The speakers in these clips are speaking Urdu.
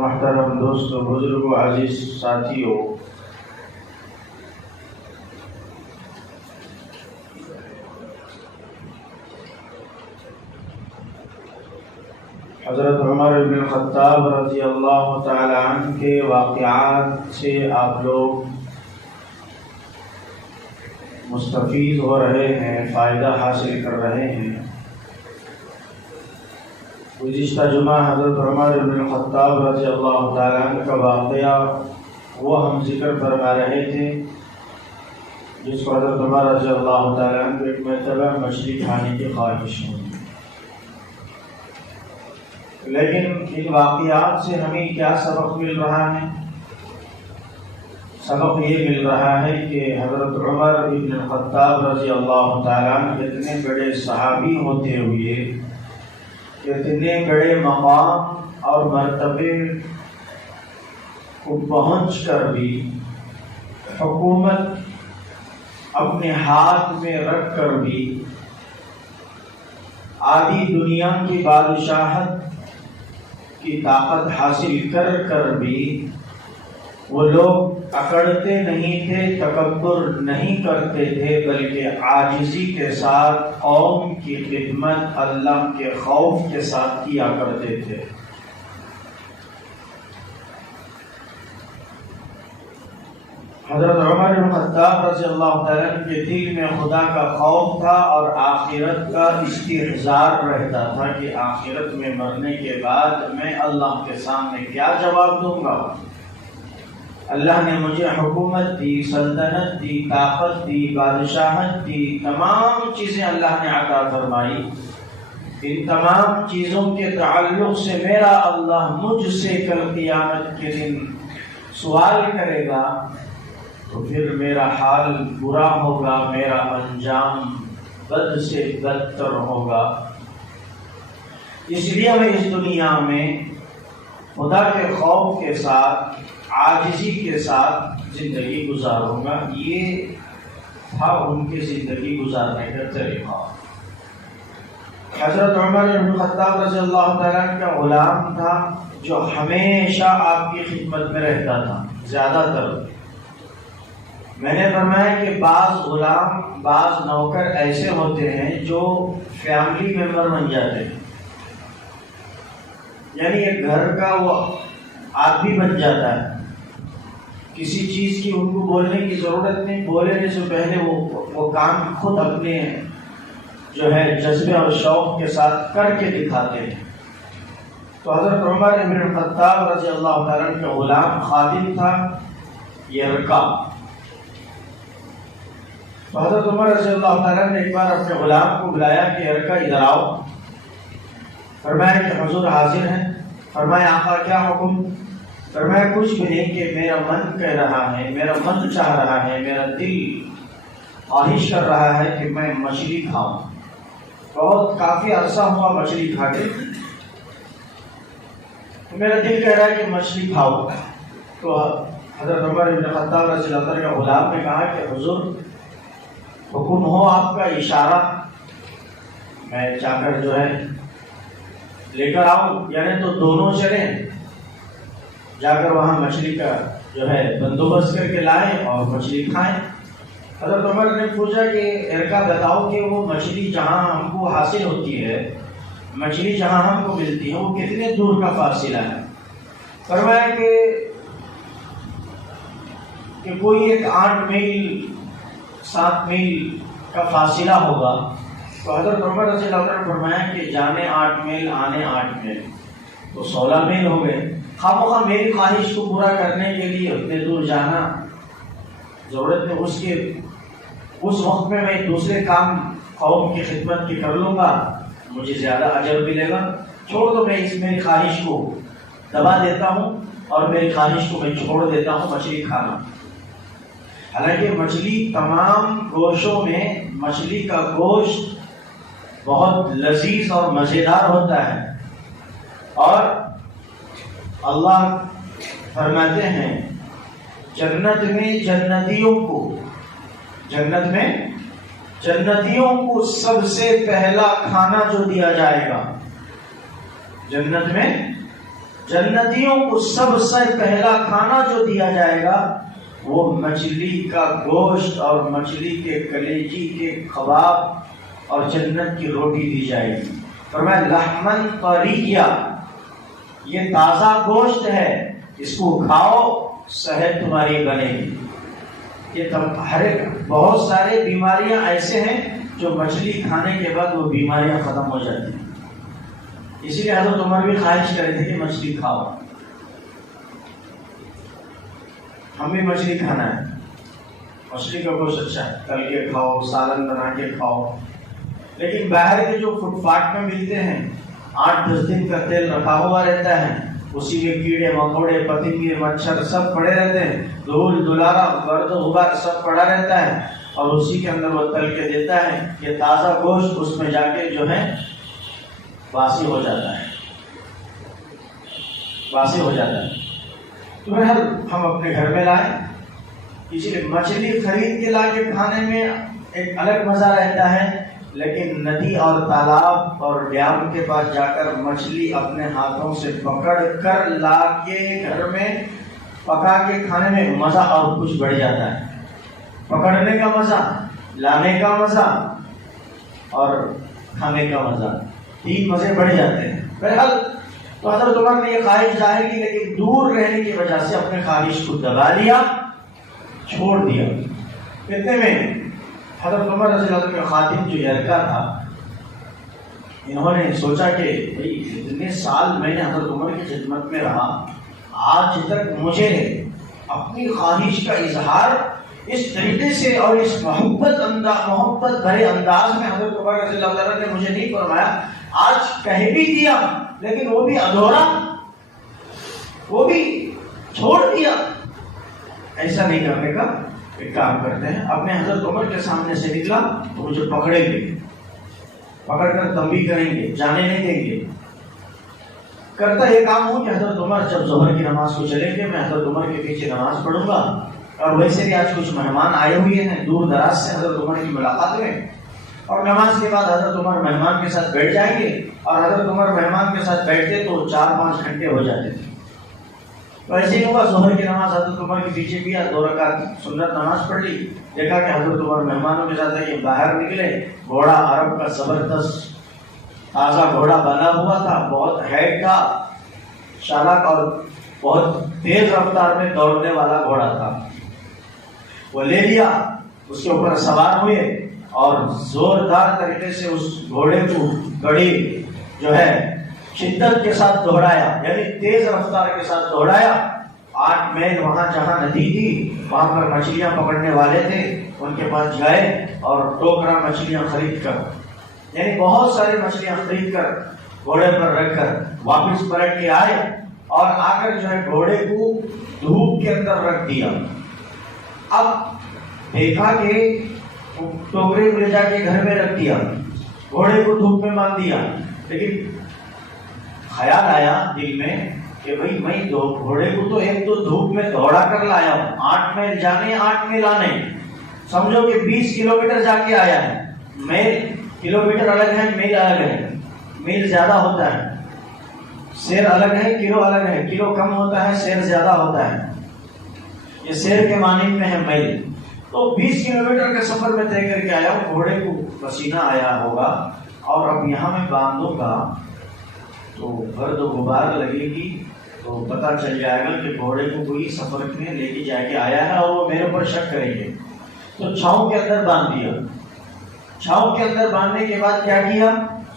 محترم دوستوں، بزرگوں، عزیز ساتھیوں، حضرت عمر بن الخطاب رضی اللہ تعالی عنہ کے واقعات سے آپ لوگ مستفید ہو رہے ہیں، فائدہ حاصل کر رہے ہیں۔ گزشتہ جمعہ حضرت عمر بن الخطاب رضی اللہ تعالی عنہ کا واقعہ وہ ہم ذکر فرما رہے تھے جس کو حضرت عمر رضی اللہ تعالی عنہ کو ایک مرتبہ مچھلی کھانے کی خواہش ہوئی، لیکن ان واقعات سے ہمیں کیا سبق مل رہا ہے؟ سبق یہ مل رہا ہے کہ حضرت عمر بن الخطاب رضی اللہ تعالیٰ عنہ اتنے بڑے صحابی ہوتے ہوئے اتنے بڑے مقام اور مرتبے کو پہنچ کر بھی حکومت اپنے ہاتھ میں رکھ کر بھی آدھی دنیا کی بادشاہت کی طاقت حاصل کر کر بھی وہ لوگ اکڑتے نہیں تھے، تکبر نہیں کرتے تھے، بلکہ عاجزی کے ساتھ قوم کی خدمت اللہ کے خوف کے ساتھ کیا کرتے تھے۔ حضرت عمر بن الخطاب رضی اللہ تعالیٰ عنہ کے دل میں خدا کا خوف تھا اور آخرت کا استحضار رہتا تھا کہ آخرت میں مرنے کے بعد میں اللہ کے سامنے کیا جواب دوں گا۔ اللہ نے مجھے حکومت دی، سلطنت دی، طاقت دی، بادشاہت دی، تمام چیزیں اللہ نے عطا فرمائی۔ ان تمام چیزوں کے تعلق سے میرا اللہ مجھ سے کل قیامت کے دن سوال کرے گا تو پھر میرا حال برا ہوگا، میرا انجام بد سے بدتر ہوگا۔ اس لیے میں اس دنیا میں خدا کے خوف کے ساتھ، عاجزی کے ساتھ زندگی گزاروں گا۔ یہ تھا ان کے زندگی گزارنے کا طریقہ۔ حضرت عمر بن الخطاب رضی اللہ تعالیٰ عنہ کا غلام تھا جو ہمیشہ آپ کی خدمت میں رہتا تھا، زیادہ تر۔ میں نے فرمایا کہ بعض غلام، بعض نوکر ایسے ہوتے ہیں جو فیملی ممبر بن جاتے ہیں، یعنی ایک گھر کا وہ آدمی بن جاتا ہے، کسی چیز کی ان کو بولنے کی ضرورت نہیں، بولنے سے پہلے وہ کام خود اپنے جو ہے جذبے اور شوق کے ساتھ کر کے دکھاتے ہیں۔ تو حضرت عمر بن الخطاب رضی اللہ تعالیٰ عنہ کا غلام خادم تھا یرکا۔ تو حضرت عمر رضی اللہ تعالیٰ نے ایک بار اپنے غلام کو بلایا کہ یرکا ادھر آؤ۔ فرمایا کہ حضور حاضر ہیں۔ فرمایا آقا کیا حکم؟ فرمایا کچھ بھی نہیں کہ میرا من کہہ رہا ہے، میرا من چاہ رہا ہے، میرا دل خواہش کر رہا ہے کہ میں مچھلی کھاؤں۔ بہت کافی عرصہ ہوا مچھلی کھاتے، تو میرا دل کہہ رہا ہے کہ مچھلی کھاؤ۔ تو حضرت عمر بن الخطاب رضی اللہ عنہ کا غلام نے کہا کہ حضور حکم ہو آپ کا، اشارہ، میں جا کر جو ہے لے کر آؤں، یعنی تو دونوں چلیں، جا کر وہاں مچھلی کا جو ہے بندوبست کر کے لائیں اور مچھلی کھائیں۔ حضرت عمر نے پوچھا کہ ارکا بتاؤ کہ وہ مچھلی جہاں ہم کو حاصل ہوتی ہے، مچھلی جہاں ہم کو ملتی ہے، وہ کتنے دور کا فاصلہ ہے؟ فرمایا کہ کوئی ایک 8 میل 7 میل کا فاصلہ ہوگا۔ تو حضرت عمر رضی اللہ عنہ نے فرمایا کہ جانے 8 میل، آنے 8 میل، تو 16 میل ہو گئے۔ خواہ میری خواہش کو پورا کرنے کے لیے اتنے دور جانا ضرورت ہے، اس وقت میں میں دوسرے کام قوم کی خدمت کی کر لوں گا، مجھے زیادہ اجر ملے گا، چھوڑ دو، میں اس میری خواہش کو دبا دیتا ہوں اور میری خواہش کو میں چھوڑ دیتا ہوں مچھلی کھانا۔ حالانکہ مچھلی تمام گوشتوں میں مچھلی کا گوشت بہت لذیذ اور مزیدار ہوتا ہے، اور اللہ فرماتے ہیں جنت میں جنتیوں کو سب سے پہلا کھانا جو دیا جائے گا، جنت میں جنتیوں کو سب سے پہلا کھانا جو دیا جائے گا وہ مچھلی کا گوشت اور مچھلی کے کلیجی کے کباب اور جنت کی روٹی دی جائے گی۔ فرمایا لحمن طریہ، یہ تازہ گوشت ہے، اس کو کھاؤ، صحت تمہاری بنے گی۔ یہ ہر ایک بہت سارے بیماریاں ایسے ہیں جو مچھلی کھانے کے بعد وہ بیماریاں ختم ہو جاتی ہیں، اسی لیے حضرت عمر بھی خواہش کرے تھے کہ مچھلی کھاؤ، ہم بھی مچھلی کھانا ہے، مچھلی کا گوشت اچھا ہے، تل کے کھاؤ، سالن بنا کے کھاؤ۔ لیکن باہر کے جو فٹ پاتھ میں ملتے ہیں 8-10 دن کا تیل رکھا ہوا رہتا ہے، اسی میں کیڑے مکوڑے پتنگے مچھر سب پڑے رہتے ہیں، دھول دھلارا گرد غبار سب پڑا رہتا ہے، اور اسی کے اندر وہ تل کے دیتا ہے۔ یہ تازہ گوشت اس میں جا کے جو ہے باسی ہو جاتا ہے، باسی ہو جاتا ہے۔ تو بہرحال ہم اپنے گھر میں لائیں، اسی لیے مچھلی خرید کے لا کے کھانے میں ایک الگ مزہ رہتا ہے، لیکن ندی اور تالاب اور ڈیم کے پاس جا کر مچھلی اپنے ہاتھوں سے پکڑ کر لا کے گھر میں پکا کے کھانے میں مزہ اور کچھ بڑھ جاتا ہے۔ پکڑنے کا مزہ، لانے کا مزہ اور کھانے کا مزہ، 3 مزے بڑھ جاتے ہیں۔ بہرحال تو حضرت عمر نے یہ خواہش ظاہر کی، لیکن دور رہنے کی وجہ سے اپنے خواہش کو دبا لیا، چھوڑ دیا۔ اتنے میں حضرت عمر رضی اللہ عنہ کا خادم جو یرکا تھا، انہوں نے سوچا کہ بھئی اتنے سال میں نے حضرت عمر کی خدمت میں رہا، آج تک مجھے اپنی خواہش کا اظہار اس طریقے سے اور اس محبت بھرے انداز میں حضرت عمر رضی اللہ عنہ نے مجھے نہیں فرمایا۔ آج کہہ بھی دیا لیکن وہ بھی ادھورا، وہ بھی چھوڑ دیا۔ ایسا نہیں کرنے کا ایک کام کرتے ہیں، اپنے حضرت عمر کے سامنے سے نکلا تو مجھے پکڑیں گے، پکڑ کر تنبیہ کریں گے، جانے نہیں دیں گے۔ کرتا یہ کام ہوں کہ حضرت عمر جب ظہر کی نماز کو چلیں گے میں حضرت عمر کے پیچھے نماز پڑھوں گا، اور ویسے بھی آج کچھ مہمان آئے ہوئے ہیں دور دراز سے حضرت عمر کی ملاقات میں، اور نماز کے بعد حضرت عمر مہمان کے ساتھ بیٹھ جائیں گے، اور حضرت عمر مہمان کے ساتھ بیٹھتے تو 4-5 گھنٹے ہو جاتے تھے۔ تو ایسے ہی ہوا، ظہر کی نماز حضرت عمر کے پیچھے کیا، 2 رکعت سنت نماز پڑھ لی، دیکھا کہ حضرت عمر مہمانوں کے ساتھ یہ باہر نکلے، گھوڑا عرب کا زبردست تازہ گھوڑا بنا ہوا تھا، بہت ہیٹ تھا، چالاک اور بہت تیز رفتار میں دوڑنے والا گھوڑا تھا۔ وہ لے لیا، اس کے اوپر سوار ہوئے اور زوردار طریقے سے اس گھوڑے کو بڑی جو ہے شدت کے ساتھ دوڑایا، یعنی تیز رفتار کے ساتھ دوڑایا۔ 8 میل وہاں جہاں ندی تھی وہاں پر مچھلیاں پکڑنے والے تھے، ان کے پاس گئے اور ٹوکرا مچھلیاں خرید کر، یعنی بہت ساری مچھلیاں خرید کر گھوڑے پر رکھ کر واپس پلٹ کے آئے، اور آ کر جو ہے گھوڑے کو دھوپ کے اندر رکھ دیا۔ اب دیکھا کہ ٹوکرے کو لے جا کے گھر میں رکھ دیا، گھوڑے کو دھوپ میں باندھ دیا، لیکن خیال آیا دل میں کہ بھئی میں گھوڑے کو تو ایک تو دھوپ میں دوڑا کر لایا ہوں، 8 میل جانے 8 میل آنے، سمجھو کہ 20 کلومیٹر جا کے آیا ہے۔ میل کلومیٹر الگ ہے، میل الگ ہے، میل زیادہ ہوتا ہے، سیر الگ ہے، کلو الگ ہے، کلو کم ہوتا ہے، سیر زیادہ ہوتا ہے، یہ سیر کے معنی میں ہے میل۔ تو 20 کلومیٹر کے سفر میں طے کر کے آیا ہوں، گھوڑے کو پسینہ آیا ہوگا، اور اب یہاں میں باندھوں گا تو گرد و غبار لگے گی تو پتہ چل جائے گا کہ گھوڑے کو کوئی سفر میں لے کے جا کے آیا ہے اور وہ میرے اوپر شک کریں گے۔ تو چھاؤں کے اندر باندھ دیا۔ چھاؤں کے اندر باندھنے کے بعد کیا کیا،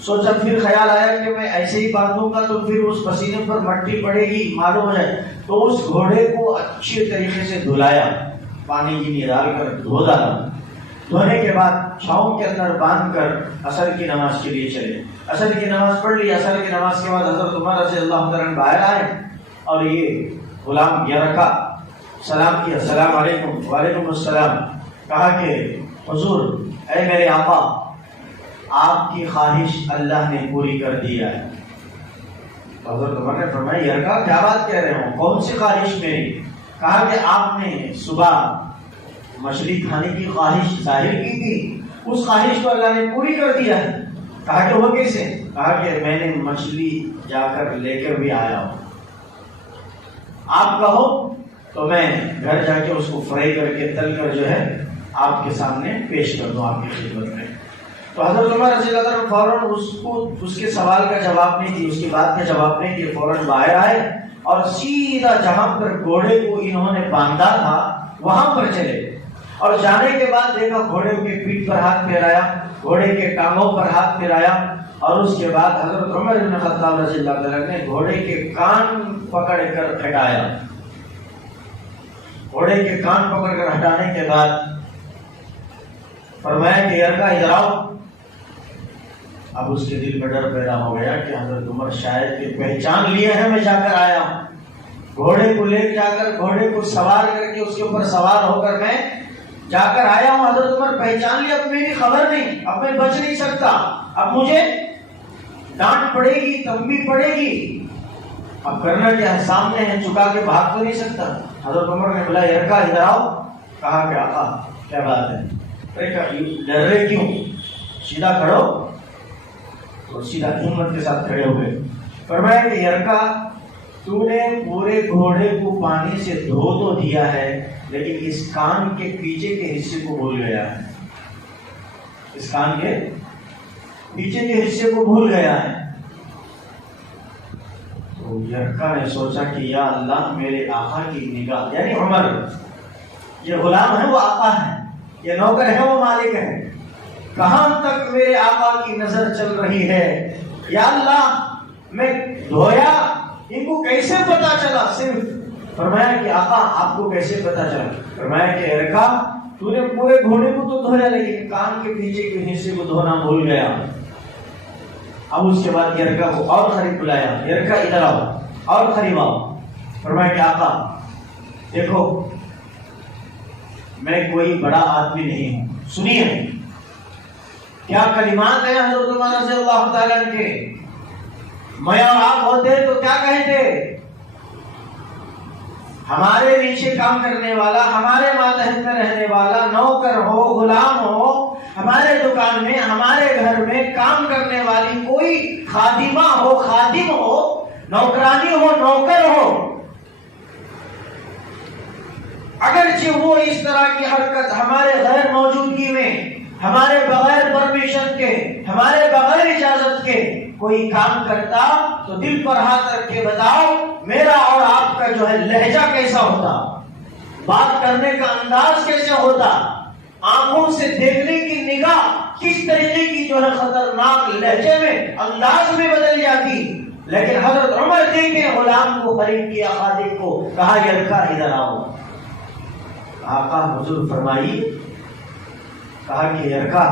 سوچا، پھر خیال آیا کہ میں ایسے ہی باندھوں گا تو پھر اس پسینے پر مٹی پڑے گی، معلوم ہو جائے، تو اس گھوڑے کو اچھے طریقے سے دھلایا، پانی کی ڈال کر دھو ڈالا۔ دھونے کے بعد چھاؤں کے اندر باندھ کر عصر کی نماز کے لیے چلے۔ عصر کی نماز پڑھ لی، عصر کی نماز کے بعد حضرت عمر رضی اللہ عنہ باہر آئے اور یہ غلام یہ رکھا، سلام کیا، السلام علیکم، وعلیکم السلام، کہا کہ حضور اے میرے آقا، آپ کی خواہش اللہ نے پوری کر دیا ہے۔ حضرت عمر نے فرمایا، یرکا کیا بات کہہ رہے ہو، کون سی خواہش میری؟ کہا کہ آپ نے صبح مچھلی کھانے کی خواہش ظاہر کی تھی، اس خواہش کو اللہ نے پوری کر دیا ہے۔ کہا کہ وہ کیسے؟ کہا کہ میں نے مچھلی جا کر لے کر بھی آیا ہوں، آپ کہو تو میں گھر جا کے اس کو فرائی کر کے تل کر جو ہے آپ کے سامنے پیش کر دوں آپ کی خدمت میں۔ تو حضرت عمر رضی اللہ عنہ فوراً اس کے سوال کا جواب نہیں دی، اس کی بات کا جواب نہیں دیا، فوراً باہر آئے اور سیدھا جہاں پر گھوڑے کو انہوں نے باندھا تھا وہاں پر چلے، اور جانے کے بعد دیکھا گھوڑے کے پیٹھ پر ہاتھ پھیرایا، گھوڑے کے ٹانگوں پر ہاتھ پھیرایا، اور اس کے بعد حضرت عمر بن خطاب رضی اللہ عنہ نے گھوڑے کے کان پکڑ کر ہٹایا۔ گھوڑے کے کان پکڑ کر ہٹانے کے بعد فرمایا کہ یرکا ادھر آؤ۔ اب اس کے دل میں ڈر پیدا ہو گیا کہ حضرت عمر شاید کہ پہچان لیے ہیں میں جا کر آیا ہوں، گھوڑے کو لے جا کر گھوڑے کو سوار کر کے اس کے اوپر سوار ہو کر میں جا کر آیا ہوں، حضرت عمر پہچان لیا، اب میری خبر نہیں، اب میں بچ نہیں سکتا، اب مجھے ڈانٹ پڑے گی، تنبیہ پڑے گی، اب کرنا کیا ہے، سامنے ہے، چکا کے بھاگ تو نہیں سکتا۔ حضرت عمر نے بولا یرکا ادھر آؤ۔ کہا کہ آقا کیا بات ہے؟ ڈر رہے کیوں؟ سیدھا کھڑو۔ تو سیدھا ہمت کے ساتھ کھڑے ہو گئے۔ فرمایا کہ یرکا تو نے پورے گھوڑے کو پانی سے دھو تو دیا ہے، لیکن اس کان کے پیچھے کے حصے کو بھول گیا ہے، اس کان کے پیچھے کے حصے کو بھول گیا ہے۔ تو یرکا نے سوچا کہ یا اللہ میرے آقا کی نگاہ، یعنی عمر، یہ غلام ہے وہ آقا ہے، یہ نوکر ہے وہ مالک ہے، کہاں تک میرے آقا کی نظر چل رہی ہے، یا اللہ میں دھویا، ان کو کیسے پتا چلا؟ صرف فرمایا کہ آقا آپ کو کیسے پتا چلا؟ فرمایا کہ یرکا تو نے پورے گھوڑے کو تو دھویا، لیکن کان کے پیچھے کے حصے کو دھونا بھول گیا۔ اب اس کے بعد یرکا کو اور قریب بلایا، یرکا ادھر آؤ، اور قریب آؤ۔ فرمایا کہ آقا دیکھو میں کوئی بڑا آدمی نہیں ہوں، سنیے کیا کلمات ہیں حضرت عمر رضی اللہ تعالیٰ عنہ کے، میں اور آپ ہوتے تو کیا کہتے؟ ہمارے نیچے کام کرنے والا، ہمارے ماتحت میں رہنے والا، نوکر ہو، غلام ہو، ہمارے دکان میں، ہمارے گھر میں کام کرنے والی کوئی خادمہ ہو، خادم ہو، نوکرانی ہو، نوکر ہو، اگرچہ وہ اس طرح کی حرکت ہمارے غیر موجودگی میں، ہمارے بغیر پرمیشن کے، ہمارے بغیر اجازت کے کوئی کام کرتا تو دل پر ہاتھ رکھ کے بتاؤ میرا اور آپ کا جو ہے لہجہ کیسا ہوتا، بات کرنے کا انداز کیسا ہوتا، آنکھوں سے دیکھنے کی نگاہ کس طریقے کی جو ہے خطرناک لہجے میں، انداز میں بدل جاتی۔ لیکن حضرت عمر دیکھیں غلام کو قریب کیا، خادم کو کہا یرکا ادھر آؤ۔ آقا حضور فرمائی، کہا کہ یرکا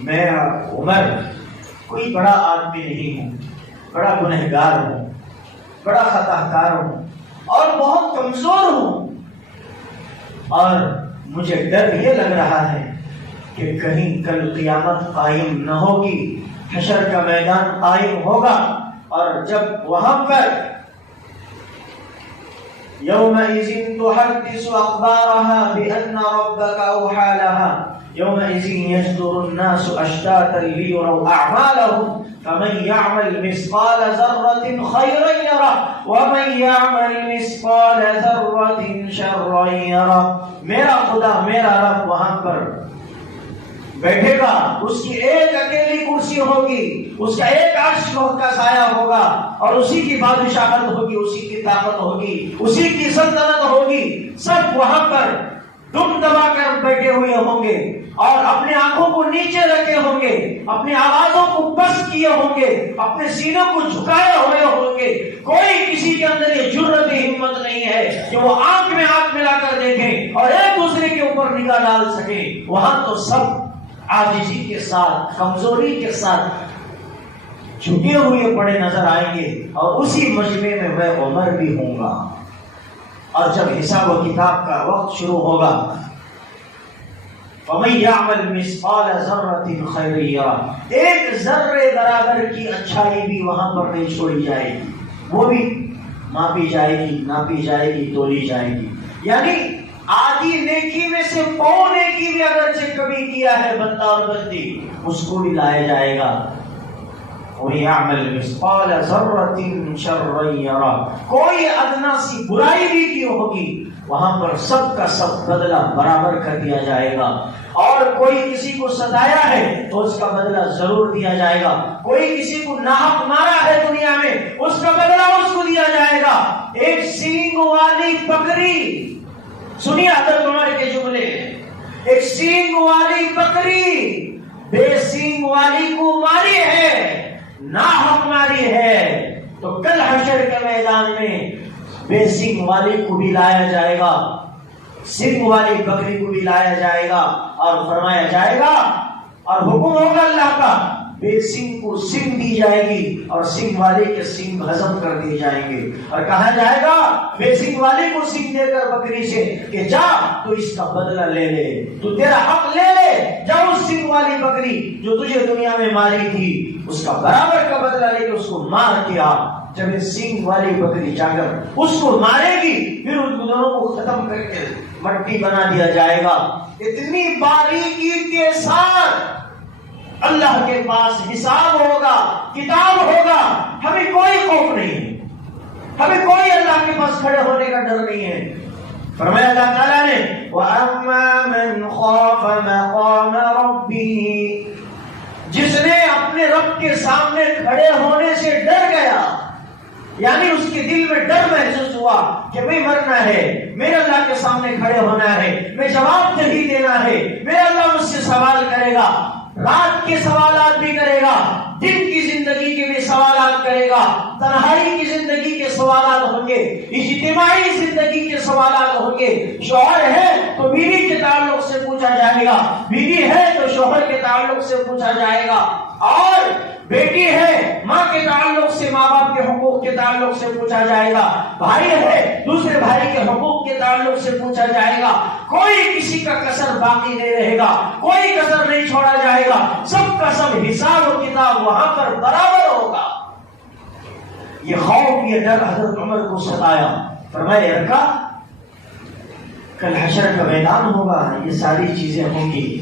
میں عمر کوئی بڑا آدمی نہیں ہوں، بڑا گنہگار ہوں، بڑا خطا کار ہوں، اور بہت کمزور ہوں، اور مجھے ڈر یہ لگ رہا ہے کہ کہیں کل قیامت قائم نہ ہوگی، حشر کا میدان قائم ہوگا، اور جب وہاں پر يومئذ تحدث أخبارها بأن ربك أوحى لها يومئذ يصدر الناس أشتاتا ليروا أعمالهم فمن يعمل مثقال ذرة خيرا يره ومن يعمل مثقال ذرة شرا يره۔ میرا خدا، میرا رب وہاں پر بیٹھے گا، اس کی ایک اکیلی کرسی ہوگی، اس کا ایک عرش کا سایہ ہوگا، اور اسی کی بادشاہت ہوگی، اسی کی طاقت ہوگی، اسی کی سلطنت ہوگی، سب وہاں پر دم دبا کر بیٹھے ہوئے ہوں گے، اور اپنے آنکھوں کو نیچے رکھے ہوں گے، اپنی آوازوں کو بس کیے ہوں گے، اپنے سینوں کو جھکائے ہوئے ہوں گے۔ کوئی کسی کے اندر یہ جرأت ہمت نہیں ہے کہ وہ آنکھ میں آنکھ ملا کر دیکھیں اور ایک دوسرے کے اوپر نگاہ ڈال سکیں۔ وہاں تو سب عاجزی کے ساتھ، کمزوری کے ساتھ جھکے ہوئے پڑے نظر آئیں گے، اور اسی مجمع میں میں عمر بھی ہوں گا، اور جب حساب و کتاب کا وقت شروع ہوگا فَمَن يَعْمَلْ مِثْقَالَ ذَرَّةٍ خَيْرًا يَرَهُ، ایک ذرے برابر کی اچھائی بھی وہاں پر نہیں چھوڑی جائے گی، وہ بھی ماپی جائے گی، ناپی جائے گی، تولی جائے گی۔ یعنی آدھی نیکی میں سے پاؤں نیکی بھی اگرچہ کبھی کیا ہے بندہ اور بندی، اس کو بھی لایا جائے گا۔ وَيَعْمَلْ مِثْقَالَ ذَرَّةٍ شَرًّا يَرَهُ، کوئی ادنا سی برائی بھی کی ہوگی وہاں پر سب کا سب بدلہ برابر کر دیا جائے گا، اور کوئی کسی کو ستایا ہے تو اس کا بدلہ ضرور دیا جائے گا، کوئی کسی کو ناحق مارا ہے دنیا میں اس کا بدلہ اس کو دیا جائے گا۔ ایک سینگ والی بکری، سنیے حضرت عمر کے جملے، ایک سینگ والی بکری بے سینگ والی کو ماری ہے، ناحق ماری ہے، تو کل حشر کے میدان میں بے سینگ والی کو بھی لایا جائے گا، سنگ والی بکری کو بھی لایا جائے گا، اور فرمایا جائے گا اور حکم ہوگا اللہ کا، بے سنگ کو سنگ دی جائے گی اور سنگ والے کے سنگ ہضم کر دیے جائیں گے، اور کہا جائے گا بے سنگ والے کو سنگ دے کر بکری سے کہ جا تو اس کا بدلہ لے لے، تو تیرا حق لے لے، جا اس سنگ والی بکری جو تجھے دنیا میں ماری تھی اس کا برابر کا بدلہ لے کے اس کو مار کے آ۔ جب یہ سنگ والی بکری جا کر اس کو مارے گی پھر ان دونوں کو ختم کر کے مٹی بنا دیا جائے گا۔ اتنی باریکی کے ساتھ اللہ کے پاس حساب ہوگا، کتاب ہوگا، ہمیں کوئی خوف نہیں، ہمیں کوئی اللہ کے پاس کھڑے ہونے کا ڈر نہیں ہے۔ فرمایا اللہ تعالیٰ نے وَأَمَّا مَنْ خَافَ مَقَامَ رَبِّهِ، جس نے اپنے رب کے سامنے کھڑے ہونے سے ڈر گیا، یعنی اس کے دل میں ڈر محسوس ہوا کہ میں مرنا ہے، میرے اللہ کے سامنے کھڑے ہونا ہے، میں جواب دہی دینا ہے، میرا اللہ مجھ سے سوال کرے گا، رات کے سوالات بھی کرے گا، دن کی زندگی کے بھی سوالات کرے گا، تنہائی کی زندگی کے سوالات ہوں گے، اجتماعی زندگی کے سوالات ہوں گے، شوہر ہے تو بیوی کے تعلق سے پوچھا جائے گا، بیوی ہے تو شوہر کے تعلق سے پوچھا جائے گا، اور بیٹی ہے ماں کے تعلق سے، ماں باپ کے حقوق کے تعلق سے پوچھا جائے گا، بھائی ہے دوسرے بھائی کے حقوق کے تعلق سے پوچھا جائے گا، کوئی کسی کا کسر باقی نہیں رہے گا، کوئی کسر نہیں چھوڑا جائے گا، سب کا سب حساب و کتاب وہاں پر برابر ہوگا۔ یہ خوف، یہ ڈر حضرت عمر کو ستایا، فرمایا ارکا کل حشر کا میدان ہوگا، یہ ساری چیزیں ہوں گی،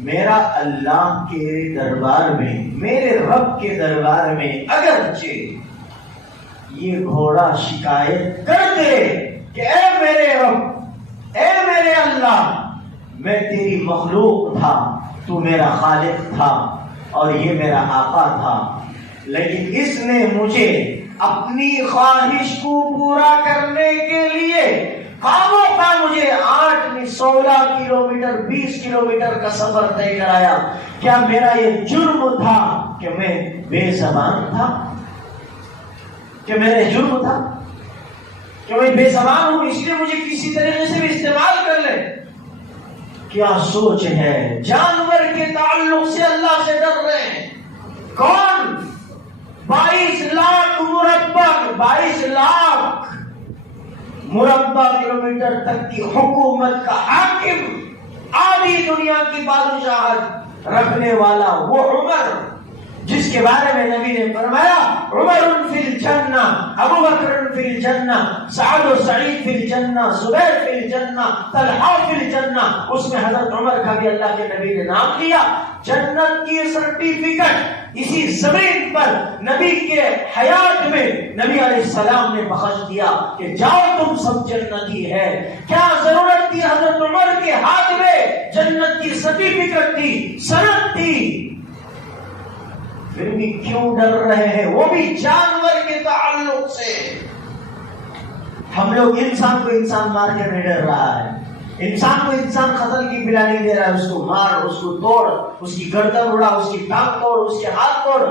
میرا اللہ کے دربار میں، میرے رب کے دربار میں اگرچہ یہ گھوڑا شکایت کر دے کہ اے میرے رب، اے میرے اللہ، میں تیری مخلوق تھا، تو میرا خالق تھا اور یہ میرا آقا تھا، لیکن اس نے مجھے اپنی خواہش کو پورا کرنے کے لیے خامو خواہ مجھے 16 کلومیٹر 20 کلومیٹر کا سفر طے کرایا، کیا میرا یہ جرم تھا کہ میں بے زبان تھا، کہ میرے جرم تھا کہ میں بے زبان ہوں، اس لیے مجھے کسی طریقے سے بھی استعمال کر لے؟ کیا سوچ ہے، جانور کے تعلق سے اللہ سے ڈر رہے ہیں۔ کون؟ 22 لاکھ مربع، 22 لاکھ مربع کلومیٹر تک کی حکومت کا حاکم، آدھی دنیا کی بادشاہت رکھنے والا وہ عمر، جس کے بارے میں نبی نے فرمایا عمر فی الجنہ، ابو بکر فی الجنہ، سعد و سعید فی الجنہ، زبیر فی الجنہ، طلحہ فی الجنہ، اس میں حضرت عمر کا بھی اللہ کے نبی نے نام لیا۔ جنت کی سرٹیفکیٹ اسی زمین پر نبی کے حیات میں نبی علیہ السلام نے بخش دیا کہ جاؤ تم سب جنتی ہے۔ کیا ضرورت تھی حضرت عمر کے ہاتھ میں جنت کی سرٹیفکیٹ تھی، سند تھی، پھر بھی کیوں ڈر رہے ہیں؟ وہ بھی جانور کے تعلق سے۔ ہم لوگ انسان کو انسان مار کے نہیں ڈر رہا ہے، انسان کو انسان قتل کی پلا نہیں دے رہا ہے، اس کو مار، اس کو توڑ، اس کی گردن اڑا، اس کی ٹانگ توڑ، اس کے ہاتھ توڑ۔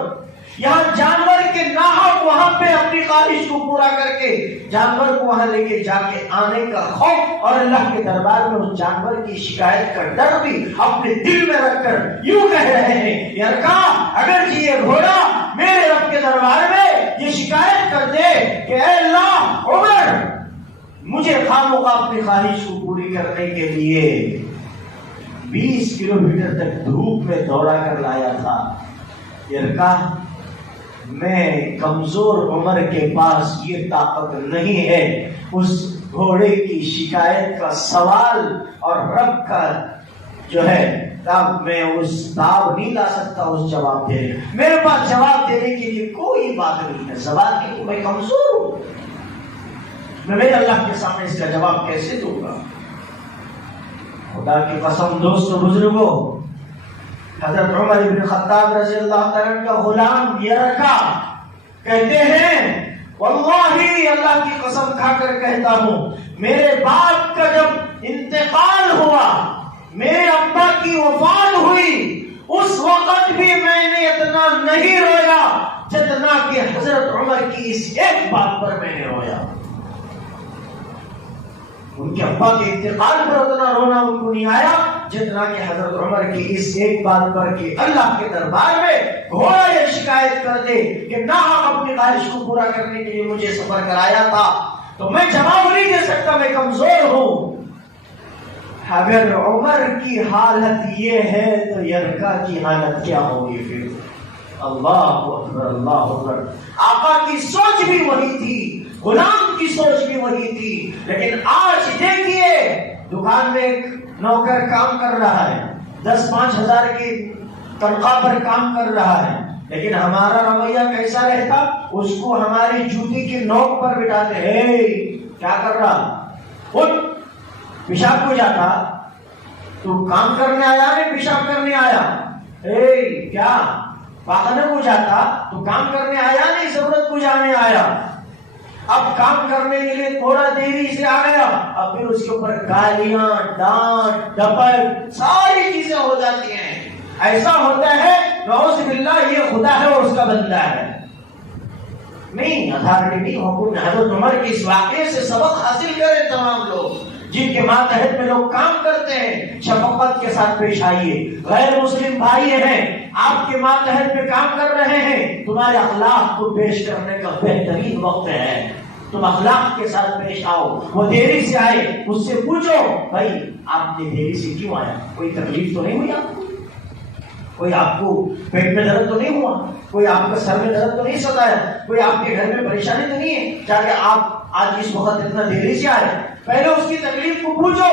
یہاں جانور کے ناحق وہاں پہ اپنی خواہش کو پورا کر کے جانور کو وہاں لے کے جا کے آنے کا خوف، اور اللہ کے دربار میں اس جانور کی شکایت کا ڈر بھی اپنے دل میں رکھ کر یوں کہہ رہے ہیں یارکا اگر یہ گھوڑا میرے رب کے دربار میں یہ شکایت کر دے کہ اے اللہ عمر مجھے خامخواہ اپنی خواہش کو پوری کرنے کے لیے 20 کلومیٹر تک دھوپ میں دوڑا کر لایا تھا، یارکا میں کمزور عمر کے پاس یہ طاقت نہیں ہے اس گھوڑے کی شکایت کا سوال اور رب کا جو ہے تب میں اس تاب نہیں لا سکتا اس جواب دینے، میرے پاس جواب دینے کے لیے کوئی بات نہیں ہے، زبان کی میں کمزور ہوں، میں میرے اللہ کے سامنے اس کا جواب کیسے دوں گا؟ خدا کی قسم دوستو بزرگوں، حضرت عمر بن خطاب رضی اللہ تعالیٰ کا غلام یہ رکھا، کہتے ہیں واللہ اللہ کی قسم کھا کر کہتا ہوں، میرے باپ کا جب انتقال ہوا، میرے ابا کی وفات ہوئی، اس وقت بھی میں نے اتنا نہیں رویا جتنا کہ حضرت عمر کی اس ایک بات پر میں نے رویا۔ ان کے ابا کے انتقال پر اتنا رونا ان کو نہیں آیا جتنا کہ حضرت عمر کی اس ایک بات پر کہ اللہ کے دربار میں گھوڑا یہ شکایت کر دے کہ نہ اپنی خواہش کو پورا کرنے کے لیے مجھے سفر کرایا تھا، تو میں جواب نہیں دے سکتا، میں کمزور ہوں۔ اگر عمر کی حالت یہ ہے تو یرکا کی حالت کیا ہوگی پھر؟ اللہ اکبر اللہ اکبر۔ آقا کی سوچ بھی وہی تھی، غلام کی سوچ بھی وہی تھی، لیکن آج دیکھیے دکان میں ایک نوکر کام کر رہا ہے، 10-5 ہزار کی تنخواہ پر کام کر رہا ہے، لیکن ہمارا رویہ کیسا رہتا؟ اس کو ہماری جوتی کی نوک پر بٹھاتے ہیں، کیا کر رہا؟ اٹھ، پیشاب کو جاتا، تو کام کرنے آیا نہیں پیشاب کرنے آیا؟ کیا پاخانے کو جاتا تو کام کرنے آیا نہیں ضرورت کو جانے آیا؟ اب کام کرنے کے لیے تھوڑا دیری سے آ گیا، اب پھر اس کے اوپر گالیاں، ڈانٹ ڈپٹ ساری چیزیں ہو جاتی ہیں۔ ایسا ہوتا ہے نعوذ باللہ یہ خدا ہے اور اس کا بندہ ہے، نہیں اتھارٹی نہیں حکم۔ حضرت عمر کے اس واقعے سے سبق حاصل کریں تمام لوگ جن کے ماتحت میں لوگ کام کرتے ہیں، شفقت کے ساتھ پیش آئیے۔ غیر مسلم بھائی ہیں، آپ کے ماتحت میں کام کر رہے ہیں، تمہارے اخلاق کو پیش کرنے کا بہترین وقت ہے، تم اخلاق کے ساتھ پیش آؤ۔ وہ دیری سے آئے، اس سے پوچھو بھائی آپ نے دیری سے کیوں آیا؟ کوئی تکلیف تو نہیں ہوئی آپ کو؟ کوئی آپ کو پیٹ میں درد تو نہیں ہوا؟ کوئی آپ کا سر میں درد تو نہیں ستایا؟ کوئی آپ کے گھر میں پریشانی تو نہیں ہے چاہے آپ آج اس وقت اتنا دیری سے آئے؟ پہلے اس کی تکلیف کو پوچھو،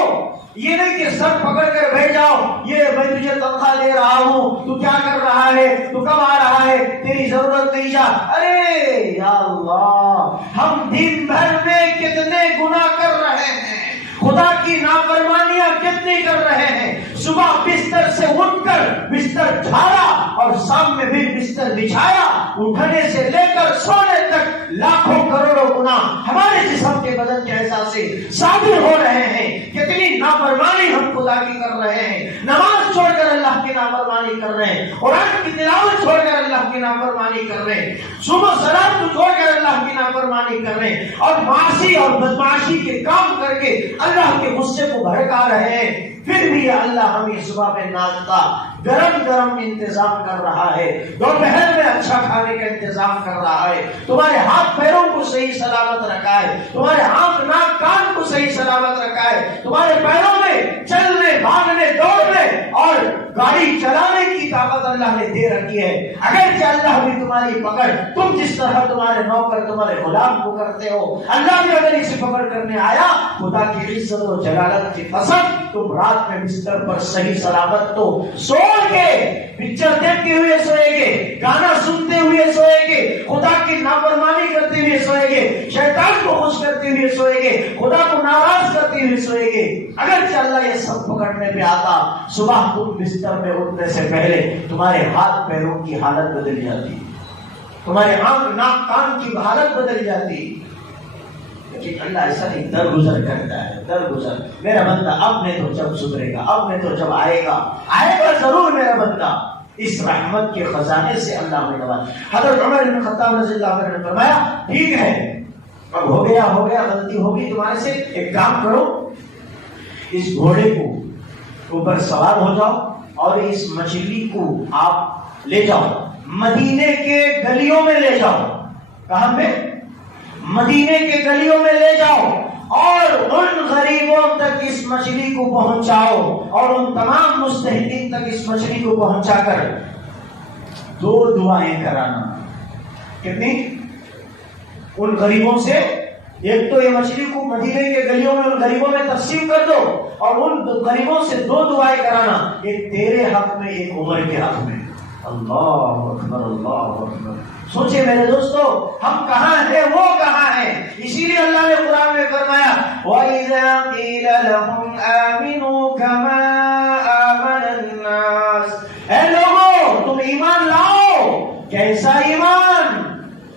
یہ نہیں کہ سر پکڑ کر بیٹھ جاؤ، یہ میں تجھے تنخواہ دے رہا ہوں، تو کیا کر رہا ہے، تو کب آ رہا ہے، تیری ضرورت نہیں جا۔ ارے یا اللہ، ہم دن بھر میں کتنے گناہ کر رہے ہیں، خدا کی نافرمانیاں کتنی کر رہے ہیں۔ صبح بستر سے اٹھ کر بستر جھاڑا اور شام میں بھی بستر بچھایا، اٹھنے سے لے کر سونے تک لاکھوں کروڑوں گناہ ہمارے جسم کے بدن کے احساس سے صادر ہو رہے ہیں۔ کتنی نافرمانی ہم خدا کی کر رہے ہیں، نماز چھوڑ کر اللہ کی نافرمانی کر رہے ہیں، قرآن کی تلاوت چھوڑ کر اللہ کی نافرمانی کر رہے ہیں، صبح صلات کو چھوڑ کر اللہ کی نافرمانی کر رہے ہیں، اور معاصی اور بدمعاشی کے کام کر کے اللہ کے غصے کو بھڑکا رہے ہیں۔ پھر بھی اللہ ہمیں صبح میں ناشتہ گرم گرم انتظام کر رہا ہے، دوپہر میں اچھا کھانے کا انتظام کر رہا ہے، تمہارے ہاتھ پیروں کو صحیح سلامت رکھا ہے، تمہارے آنکھ ناک کان کو صحیح سلامت رکھا ہے، تمہارے پیروں میں چلنے بھاگنے دوڑنے اور گاڑی چلانے کی طاقت اللہ نے دے رکھی ہے۔ اگرچہ اللہ بھی تمہاری پکڑ تم جس طرح تمہارے نوکر تمہارے غلام کو کرتے ہو، اللہ بھی اگر اسے پکڑ کرنے آیا، خدا کی عزت و جلالت کی قسم تم رات میں بستر پر صحیح سلامت تو سو گے، پکچر دیکھتے ہوئے سوئے گے، گانا سنتے ہوئے سوئے گے، خدا کی نافرمانی کرتے ہوئے سوئے گے، شیطان کو خوش کرتے ہوئے سوئے گے، خدا کو ناراض کرتے ہوئے سوئے گے۔ اگرچہ اللہ یہ سب پکڑنے پہ آتا، صبح تم بستر میں اٹھنے سے پہلے تمہارے ہاتھ پیروں کی حالت بدل جاتی، تمہارے آنکھ ناک کان کی حالت بدل جاتی، لیکن اللہ ایسا نہیں، درگزر کرتا ہے، درگزر۔ میرا بندہ اب نے تو جب سدھرے گا، اب نے تو جب آئے گا ضرور میرا بندہ۔ اس رحمت کے خزانے سے اللہ نے نواز۔ حضرت عمر بن خطاب رضی اللہ عنہ نے فرمایا ٹھیک ہے، اب ہو گیا غلطی ہوگی تمہارے سے، ایک کام کرو، اس گھوڑے کو اوپر سوار ہو جاؤ اور اس مچھلی کو آپ لے جاؤ، مدینے کے گلیوں میں لے جاؤ۔ کہاں پہ؟ مدینے کے گلیوں میں لے جاؤ اور ان غریبوں تک اس مچھلی کو پہنچاؤ، اور ان تمام مستحقین تک اس مچھلی کو پہنچا کر 2 دعائیں کرانا۔ کتنی؟ ان غریبوں سے ایک تو یہ مچھلی کو مدینے کے گلیوں میں ان غریبوں میں تقسیم کر دو، اور ان غریبوں سے 2 دعائیں کرانا، ایک تیرے حق میں، ایک عمر کے حق میں۔ اللہ اکبر، اللہ اکبر۔ سوچے میرے دوستو، ہم کہاں ہیں، وہ کہاں ہیں؟ اسی لیے اللہ نے قرآن میں فرمایا وَإِذَا قِيلَ لَهُمْ آمِنُوا كَمَا آمَنَ النَّاسِ، اے لوگوں تم ایمان لاؤ۔ کیسا ایمان؟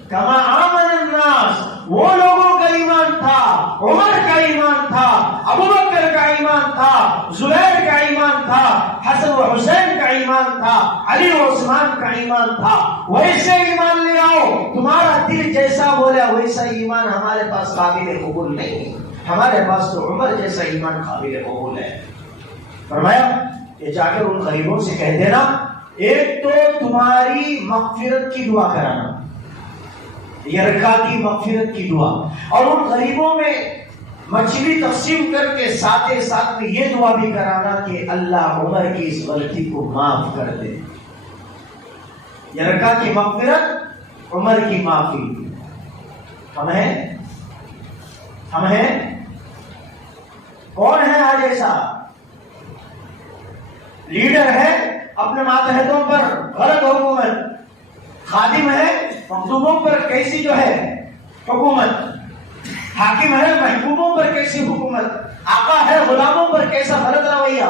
کما آمن الناس، وہ لوگوں کا ایمان تھا، عمر کا ایمان تھا، ابوبکر کا ایمان تھا، زبیر کا ایمان تھا، حسن و حسین کا ایمان تھا، علی و عثمان کا ایمان تھا۔ ویسے ایمان لے آؤ، تمہارا دل جیسا بولا ویسا ایمان ہمارے پاس قابل قبول نہیں، ہمارے پاس تو عمر جیسا ایمان قابل قبول ہے۔ فرمایا کہ جا کر ان غریبوں سے کہہ دینا، ایک تو تمہاری مغفرت کی دعا کرانا، یرکا کی مغفرت کی دعا، اور ان غریبوں میں مچھلی تقسیم کر کے ساتھ میں یہ دعا بھی کرانا کہ اللہ عمر کی اس غلطی کو معاف کر دے۔ یرکا کی مغفرت، عمر کی معافی۔ ہم ہیں کون ہے آج ایسا لیڈر ہے اپنے ماتحتوں پر غلط حکومت، خادم ہے مخدوموں پر کیسی جو ہے حکومت، حاکم ہے محبوبوں پر کیسی حکومت، آقا ہے غلاموں پر کیسا غلط رویہ۔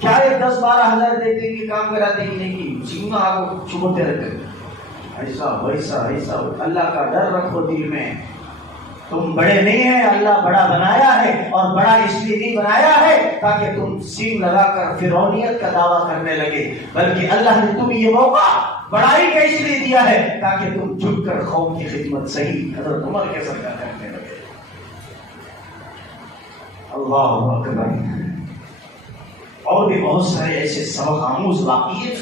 کیا ایک 10-12 ہزار دیتے کہ کام کراتے کہ نہیں کی، سینگا آپ کو چھپوتے رہتے، ایسا ویسا ایسا۔ اللہ کا ڈر رکھو دل میں، تم بڑے نہیں ہیں، اللہ بڑا بنایا ہے، اور بڑا اس لیے نہیں بنایا ہے تاکہ تم سینگ لگا کر فرعونیت کا دعویٰ کرنے لگے، بلکہ اللہ نے تمہیں یہ موقع بڑائی کا اس لیے دیا ہے تاکہ تم جھک کر قوم کی خدمت صحیح حضرت عمر کے ساتھ کرنے لگے۔ اللہ اکبر۔ اور بھی بہت سارے ایسے سبق آموز واقعے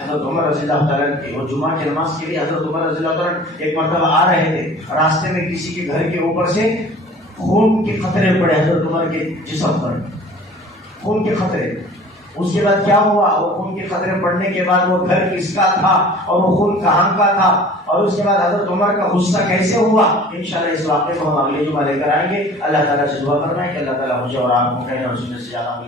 حضرت عمر رضی اللہ تعالیٰ کی۔ وہ جمعہ کی نماز کے لیے حضرت عمر رضی اللہ تعالیٰ ایک مرتبہ آ رہے تھے، راستے میں کسی کے گھر کے اوپر سے خون کے قطرے پڑے حضرت عمر کے جسم پر، خون کے قطرے۔ اس کے بعد کیا ہوا؟ وہ خون کے قطرے پڑنے کے بعد وہ گھر کس کا تھا اور وہ خون کہاں کا تھا، اور اس کے بعد حضرت عمر کا غصہ کیسے ہوا، انشاءاللہ اس واقعے کو ہم اگلے جمعہ لے کر آئیں گے۔ اللہ تعالیٰ سے دعا کرنا ہے کہ اللہ تعالیٰ مجھے اور آپ کو کہنا اور سننے سے زیادہ